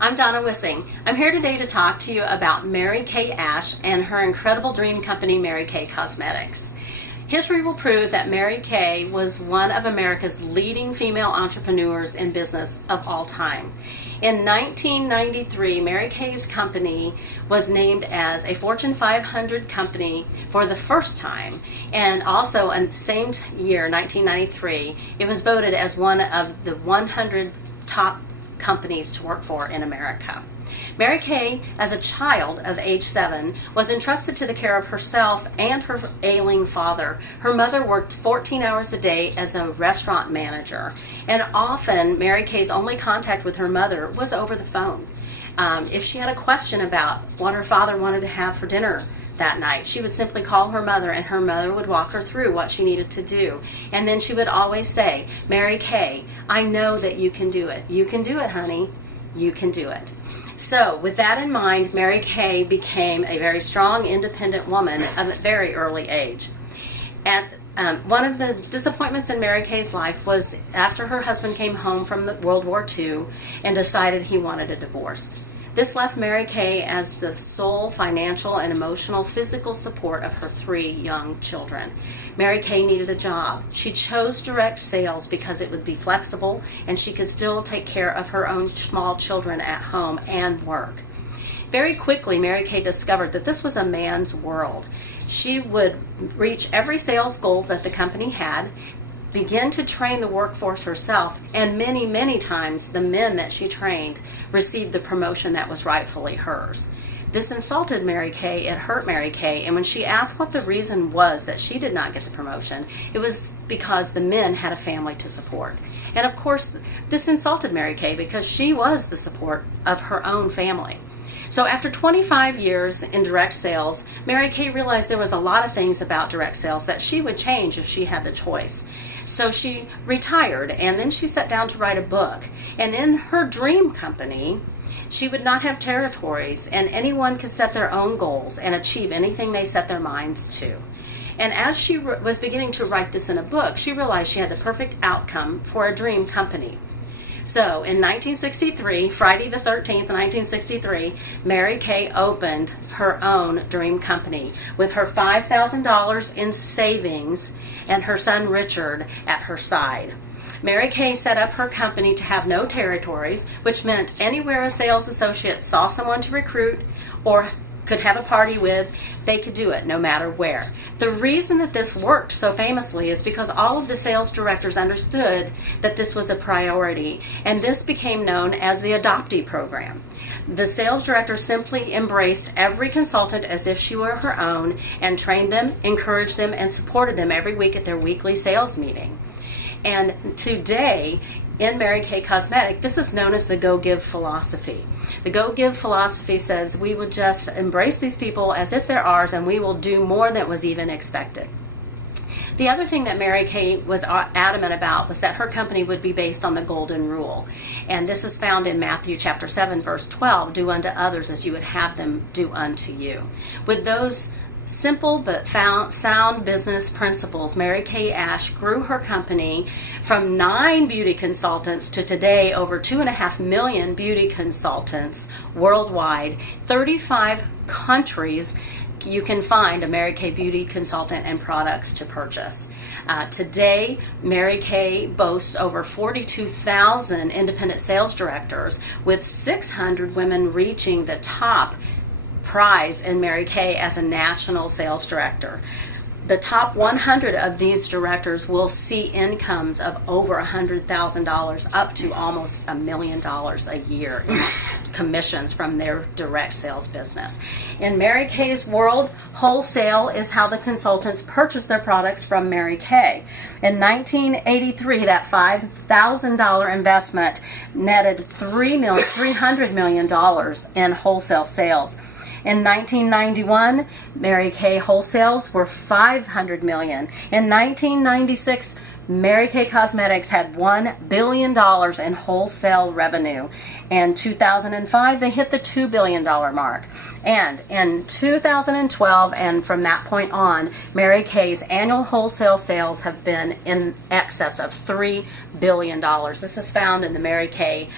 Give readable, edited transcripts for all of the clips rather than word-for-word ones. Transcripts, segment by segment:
I'm Donna Wissing. I'm here today to talk to you about Mary Kay Ash and her incredible dream company, Mary Kay Cosmetics. History will prove that Mary Kay was one of America's leading female entrepreneurs in business of all time. In 1993, Mary Kay's company was named as a Fortune 500 company for the first time, and also in the same year, 1993, it was voted as one of the 100 top companies to work for in America. Mary Kay, as a child of age 7, was entrusted to the care of herself and her ailing father. Her mother worked 14 hours a day as a restaurant manager, and often Mary Kay's only contact with her mother was over the phone. If she had a question about what her father wanted to have for dinner that night, she would simply call her mother, and her mother would walk her through what she needed to do. And then she would always say, "Mary Kay, I know that you can do it. You can do it, honey. You can do it." So with that in mind, Mary Kay became a very strong, independent woman at a very early age. One of the disappointments in Mary Kay's life was after her husband came home from World War II and decided he wanted a divorce. This left Mary Kay as the sole financial and emotional physical support of her 3 young children. Mary Kay needed a job. She chose direct sales because it would be flexible and she could still take care of her own small children at home and work. Very quickly, Mary Kay discovered that this was a man's world. She would reach every sales goal that the company had, begin to train the workforce herself, and many, many times the men that she trained received the promotion that was rightfully hers. This insulted Mary Kay, it hurt Mary Kay, and when she asked what the reason was that she did not get the promotion, it was because the men had a family to support. And of course, this insulted Mary Kay because she was the support of her own family. So after 25 years in direct sales, Mary Kay realized there was a lot of things about direct sales that she would change if she had the choice. So she retired, and then she sat down to write a book. And in her dream company, she would not have territories, and anyone could set their own goals and achieve anything they set their minds to. And as she was beginning to write this in a book, she realized she had the perfect outcome for a dream company. So in 1963, Friday the 13th, 1963, Mary Kay opened her own dream company with her $5,000 in savings and her son Richard at her side. Mary Kay set up her company to have no territories, which meant anywhere a sales associate saw someone to recruit or could have a party with, they could do it no matter where. The reason that this worked so famously is because all of the sales directors understood that this was a priority, and this became known as the adoptee program. The sales director simply embraced every consultant as if she were her own and trained them, encouraged them, and supported them every week at their weekly sales meeting. And today, in Mary Kay Cosmetic, this is known as the Go Give philosophy. The Go Give philosophy says we would just embrace these people as if they're ours, and we will do more than was even expected. The other thing that Mary Kay was adamant about was that her company would be based on the golden rule. And this is found in Matthew chapter 7, verse 12, "Do unto others as you would have them do unto you." With those simple but sound business principles, Mary Kay Ash grew her company from 9 beauty consultants to today over 2.5 million beauty consultants worldwide. 35 countries you can find a Mary Kay beauty consultant and products to purchase. Today, Mary Kay boasts over 42,000 independent sales directors, with 600 women reaching the top prize in Mary Kay as a national sales director. The top 100 of these directors will see incomes of over $100,000 up to almost $1 million a year in commissions from their direct sales business. In Mary Kay's world, wholesale is how the consultants purchase their products from Mary Kay. In 1983, that $5,000 investment netted $300 million in wholesale sales. In 1991, Mary Kay wholesales were $500 million. In 1996, Mary Kay Cosmetics had $1 billion in wholesale revenue. In 2005, they hit the $2 billion mark. And in 2012, and from that point on, Mary Kay's annual wholesale sales have been in excess of $3 billion. This is found in the Mary Kay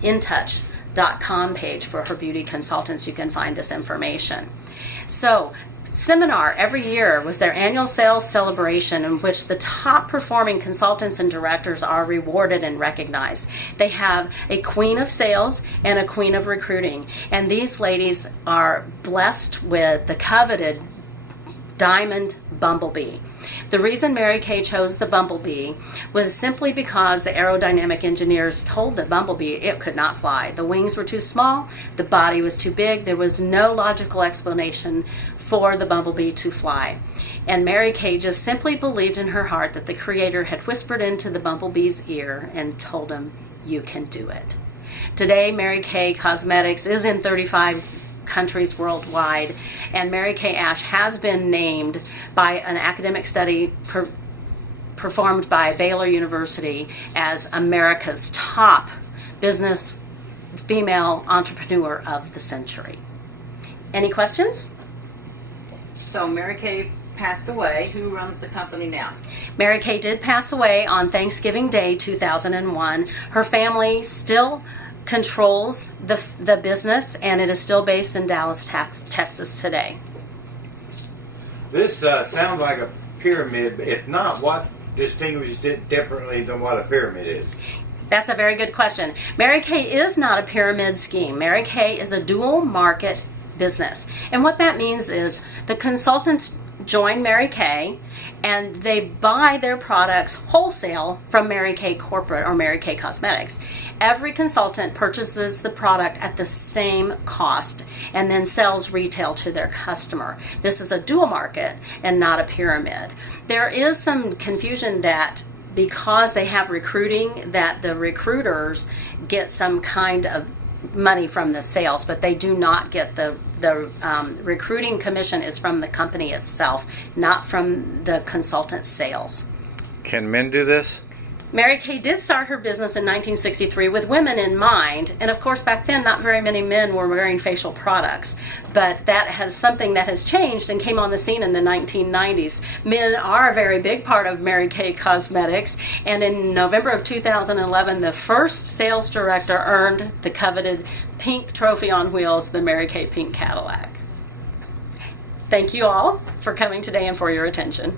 In Touch com page for her beauty consultants. You can find this information. So, seminar every year was their annual sales celebration in which the top performing consultants and directors are rewarded and recognized. They have a queen of sales and a queen of recruiting, and these ladies are blessed with the coveted diamond bumblebee. The reason Mary Kay chose the bumblebee was simply because the aerodynamic engineers told the bumblebee it could not fly. The wings were too small, the body was too big, there was no logical explanation for the bumblebee to fly. And Mary Kay just simply believed in her heart that the Creator had whispered into the bumblebee's ear and told him, "You can do it." Today, Mary Kay Cosmetics is in 35 countries worldwide, and Mary Kay Ash has been named by an academic study performed by Baylor University as America's top business female entrepreneur of the century. Any questions? So Mary Kay passed away. Who runs the company now? Mary Kay did pass away on Thanksgiving Day 2001. Her family still controls the business, and it is still based in Dallas, Texas today. This sounds like a pyramid. If not, what distinguishes it differently than what a pyramid is? That's a very good question. Mary Kay is not a pyramid scheme. Mary Kay is a dual market business. And what that means is the consultants join Mary Kay and they buy their products wholesale from Mary Kay Corporate or Mary Kay Cosmetics. Every consultant purchases the product at the same cost and then sells retail to their customer. This is a dual market and not a pyramid. There is some confusion that because they have recruiting, that the recruiters get some kind of money from the sales, but they do not get the recruiting commission is from the company itself, not from the consultant's sales. Can men do this? Mary Kay did start her business in 1963 with women in mind, and of course back then not very many men were wearing facial products, but that has something that has changed and came on the scene in the 1990s. Men are a very big part of Mary Kay Cosmetics, and in November of 2011 the first sales director earned the coveted pink trophy on wheels, the Mary Kay Pink Cadillac. Thank you all for coming today and for your attention.